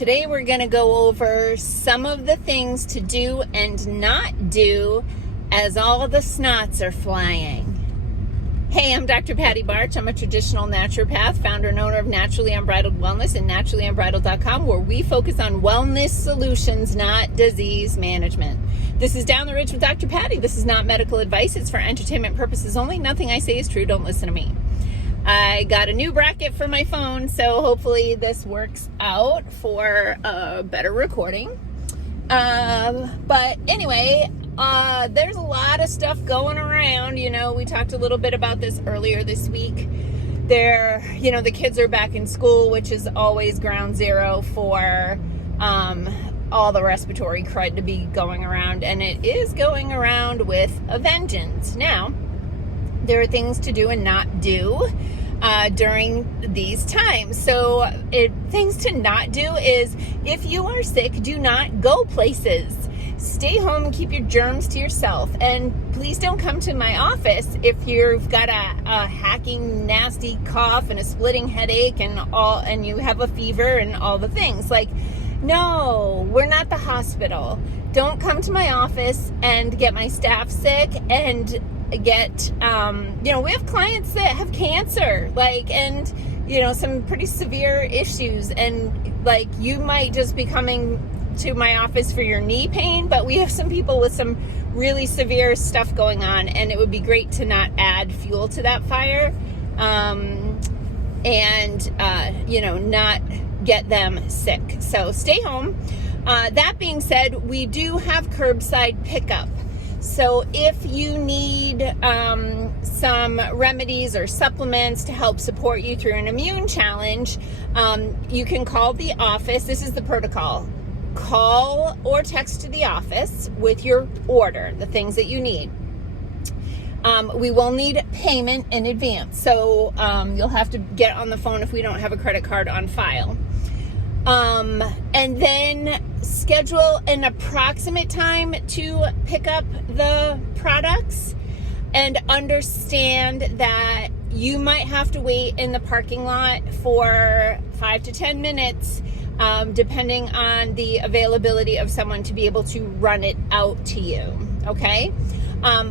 Today we're going to go over some of the things to do and not do as all the snots are flying. Hey, I'm Dr. Patty Barch. I'm a traditional naturopath, founder and owner of Naturally Unbridled Wellness and naturallyunbridled.com, where we focus on wellness solutions, not disease management. This is Down the Ridge with Dr. Patty. This is not medical advice. It's for entertainment purposes only. Nothing I say is true. Don't listen to me. I got a new bracket for my phone, so hopefully this works out for a better recording. But anyway, there's a lot of stuff going around. You know, we talked a little bit about this earlier this week. The kids are back in school, which is always ground zero for all the respiratory crud to be going around, and it is going around with a vengeance. Now, there are things to do and not do during these times. So things to not do is, if you are sick, do not go places. Stay home and keep your germs to yourself. And please don't come to my office if you've got a hacking, nasty cough and a splitting headache and you have a fever and all the things. Like, no, we're not the hospital. Don't come to my office and get my staff sick and get, we have clients that have cancer, and some pretty severe issues. And you might just be coming to my office for your knee pain, but we have some people with some really severe stuff going on, and it would be great to not add fuel to that fire, not get them sick. So stay home. That being said, we do have curbside pickup. So if you need some remedies or supplements to help support you through an immune challenge, you can call the office. This is the protocol. Call or text to the office with your order, the things that you need. We will need payment in advance. So you'll have to get on the phone if we don't have a credit card on file. And then schedule an approximate time to pick up the products, and understand that you might have to wait in the parking lot for 5 to 10 minutes, depending on the availability of someone to be able to run it out to you. Okay?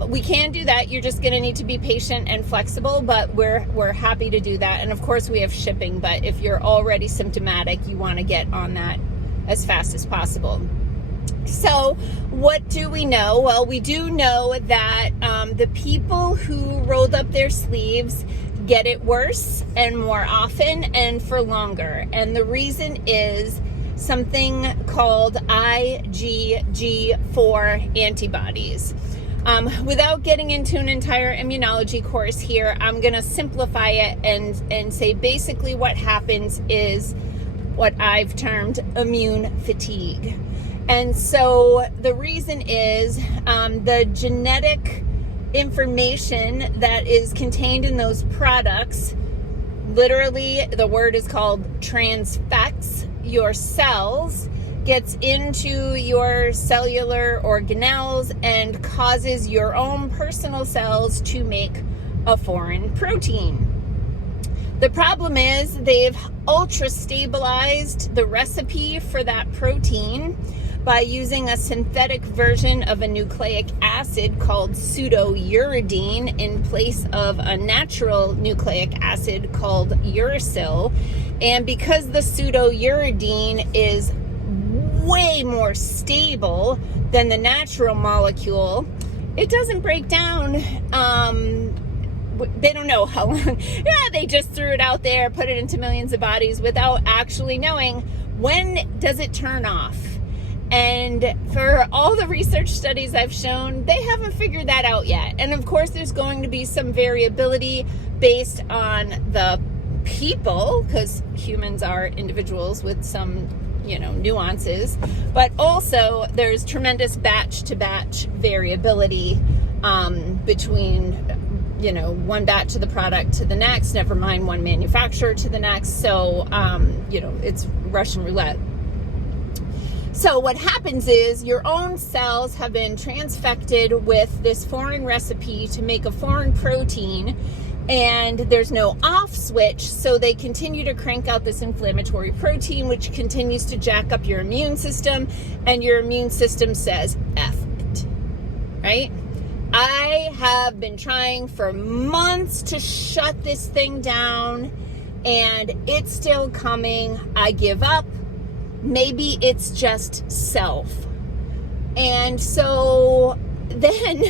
We can do that. You're just going to need to be patient and flexible, but we're happy to do that. And of course we have shipping, but if you're already symptomatic, you want to get on that as fast as possible. So what do we know? Well, we do know that the people who rolled up their sleeves get it worse and more often and for longer. And the reason is something called IgG4 antibodies. Without getting into an entire immunology course here, I'm going to simplify it and say basically what happens is what I've termed immune fatigue. And so the reason is the genetic information that is contained in those products, literally the word is called transfects your cells, gets into your cellular organelles and causes your own personal cells to make a foreign protein. The problem is they've ultra stabilized the recipe for that protein by using a synthetic version of a nucleic acid called pseudouridine in place of a natural nucleic acid called uracil. And because the pseudouridine is way more stable than the natural molecule, it doesn't break down. They don't know how long. They just threw it out there, put it into millions of bodies without actually knowing when does it turn off. And for all the research studies I've shown, they haven't figured that out yet. And of course, there's going to be some variability based on the people, because humans are individuals with some nuances, but also there's tremendous batch to batch variability between one batch of the product to the next, never mind one manufacturer to the next. So it's Russian roulette. So what happens is your own cells have been transfected with this foreign recipe to make a foreign protein, and there's no off switch, so they continue to crank out this inflammatory protein, which continues to jack up your immune system, and your immune system says, F it, right? I have been trying for months to shut this thing down, and it's still coming. I give up. Maybe it's just self. And so then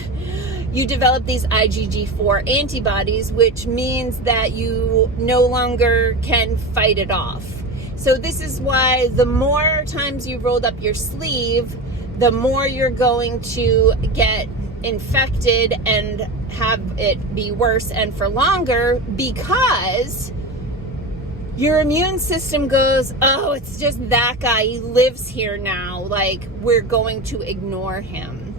you develop these IgG4 antibodies, which means that you no longer can fight it off. So this is why the more times you've rolled up your sleeve, the more you're going to get infected and have it be worse and for longer, because your immune system goes, oh, it's just that guy. He lives here now. Like, we're going to ignore him.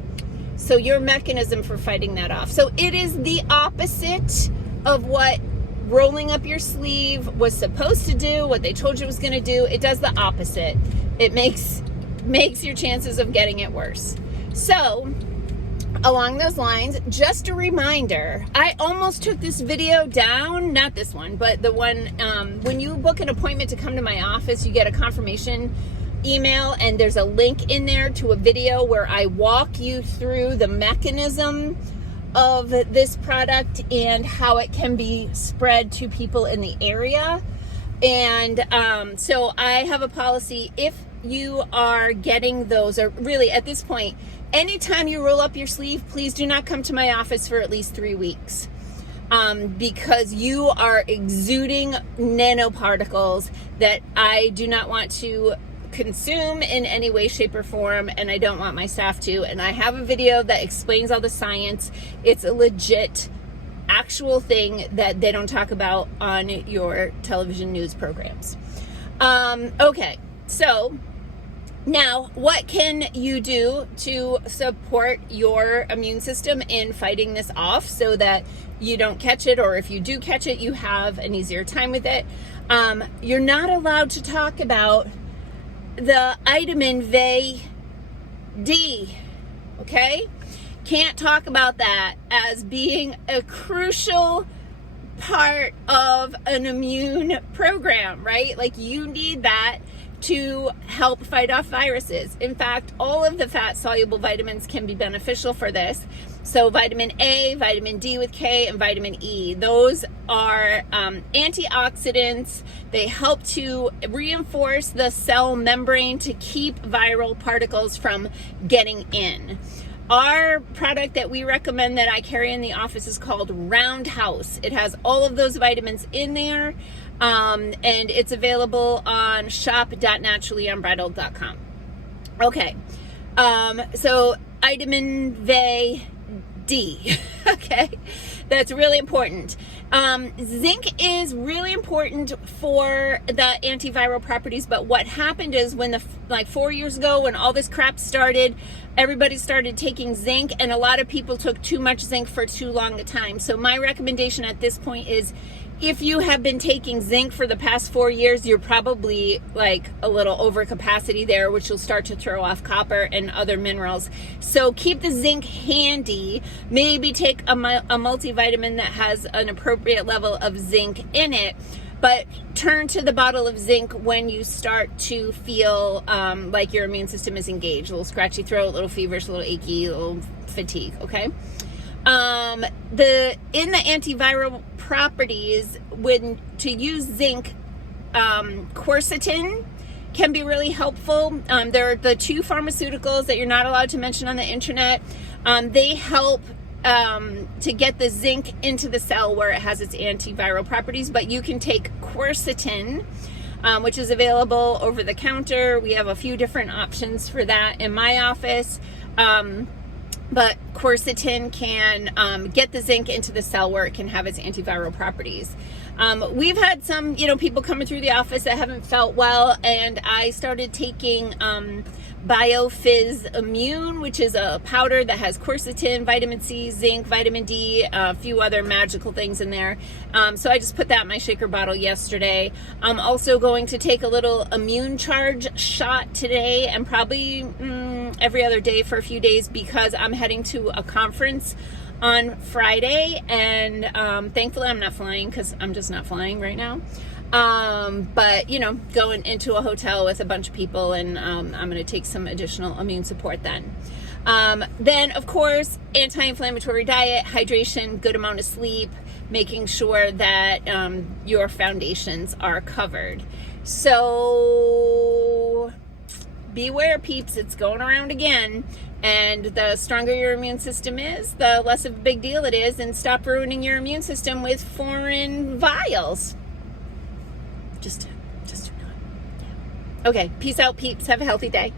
So your mechanism for fighting that off. So it is the opposite of what rolling up your sleeve was supposed to do, what they told you it was going to do. It does the opposite. It makes your chances of getting it worse. So along those lines, just a reminder, I almost took this video down, not this one, but the one, when you book an appointment to come to my office, you get a confirmation email, and there's a link in there to a video where I walk you through the mechanism of this product and how it can be spread to people in the area. And so I have a policy, if you are getting those, or really at this point, anytime you roll up your sleeve, please do not come to my office for at least 3 weeks, because you are exuding nanoparticles that I do not want to consume in any way, shape, or form, and I don't want my staff to. And I have a video that explains all the science. It's a legit, actual thing that they don't talk about on your television news programs. Okay, so now, what can you do to support your immune system in fighting this off so that you don't catch it, or if you do catch it, you have an easier time with it? You're not allowed to talk about the vitamin D, okay? Can't talk about that as being a crucial part of an immune program, right? Like, you need that to help fight off viruses. In fact, all of the fat-soluble vitamins can be beneficial for this. So vitamin A, vitamin D with K, and vitamin E. Those are antioxidants. They help to reinforce the cell membrane to keep viral particles from getting in. Our product that we recommend that I carry in the office is called Roundhouse. It has all of those vitamins in there, and it's available on shop.naturallyunbridled.com. Okay, so vitamin D, okay, that's really important. Zinc is really important for the antiviral properties, but what happened is when like 4 years ago, when all this crap started, everybody started taking zinc, and a lot of people took too much zinc for too long a time. So my recommendation at this point is, if you have been taking zinc for the past 4 years, you're probably like a little over capacity there, which will start to throw off copper and other minerals. So keep the zinc handy. Maybe take a multivitamin that has an appropriate level of zinc in it, but turn to the bottle of zinc when you start to feel like your immune system is engaged. A little scratchy throat, a little feverish, a little achy, a little fatigue, okay? In the antiviral properties, when to use zinc, quercetin can be really helpful. There are the 2 pharmaceuticals that you're not allowed to mention on the internet. They help to get the zinc into the cell where it has its antiviral properties, but you can take quercetin, which is available over the counter. We have a few different options for that in my office. But quercetin can get the zinc into the cell where it can have its antiviral properties. We've had some, people coming through the office that haven't felt well, and I started taking BioFizz Immune, which is a powder that has quercetin, vitamin C, zinc, vitamin D, a few other magical things in there. So I just put that in my shaker bottle yesterday. I'm also going to take a little immune charge shot today, and probably every other day for a few days, because I'm heading to a conference on Friday, and thankfully I'm not flying because I'm just not flying right now. But going into a hotel with a bunch of people, and I'm going to take some additional immune support then. Then of course, anti-inflammatory diet, hydration, good amount of sleep, making sure that your foundations are covered. So beware, peeps, it's going around again. And the stronger your immune system is, the less of a big deal it is, and stop ruining your immune system with foreign vials. Just do not. Yeah. Okay, peace out, peeps. Have a healthy day.